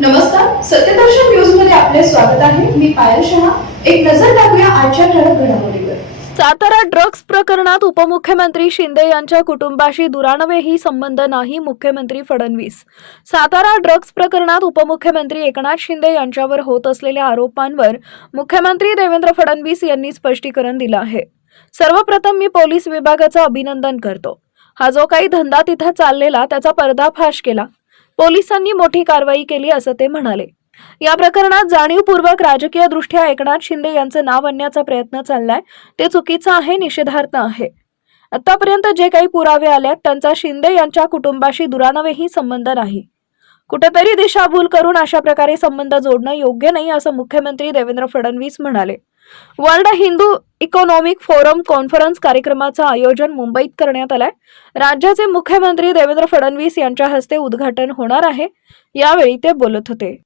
नमस्कार सत्यदर्शन न्यूजमध्ये आपले स्वागत आहे. मी पायल शहा. एक नजर टाकूया आजच्या ठळक घडामोडीवर. सातारा ड्रग्ज प्रकरणात उपमुख्यमंत्री शिंदे यांच्या कुटुंबाशी दुराणवेही संबंध नाही मुख्यमंत्री फडणवीस. सातारा ड्रग्ज प्रकरणात उपमुख्यमंत्री एकनाथ शिंदे यांच्यावर होत असलेल्या आरोपांवर मुख्यमंत्री देवेंद्र फडणवीस यांनी स्पष्टीकरण दिलं आहे. सर्वप्रथम मी पोलीस विभागाचं अभिनंदन करतो. हा जो काही धंदा तिथं चाललेला त्याचा पर्दाफाश केला. पोलिसांनी मोठी कारवाई केली असं ते म्हणाले. या प्रकरणात जाणीवपूर्वक राजकीय दृष्ट्या एकनाथ शिंदे यांचं नाव आणण्याचा प्रयत्न चाललाय ते चुकीचं आहे निषेधार्थ आहे. आतापर्यंत जे काही पुरावे आल्यात त्यांचा शिंदे यांच्या कुटुंबाशी दुरानवेही संबंध नाही. कुठेतरी दिशाभूल करून अशा प्रकारे संबंध जोडणं योग्य नाही असं मुख्यमंत्री देवेंद्र फडणवीस म्हणाले. World Hindu Economic Forum conference कार्यक्रमाचं आयोजन मुंबईत करण्यात आलंय. राज्याचे मुख्यमंत्री देवेंद्र फडणवीस यांच्या हस्ते उद्घाटन होणार आहे. यावेळी ते बोलत होते.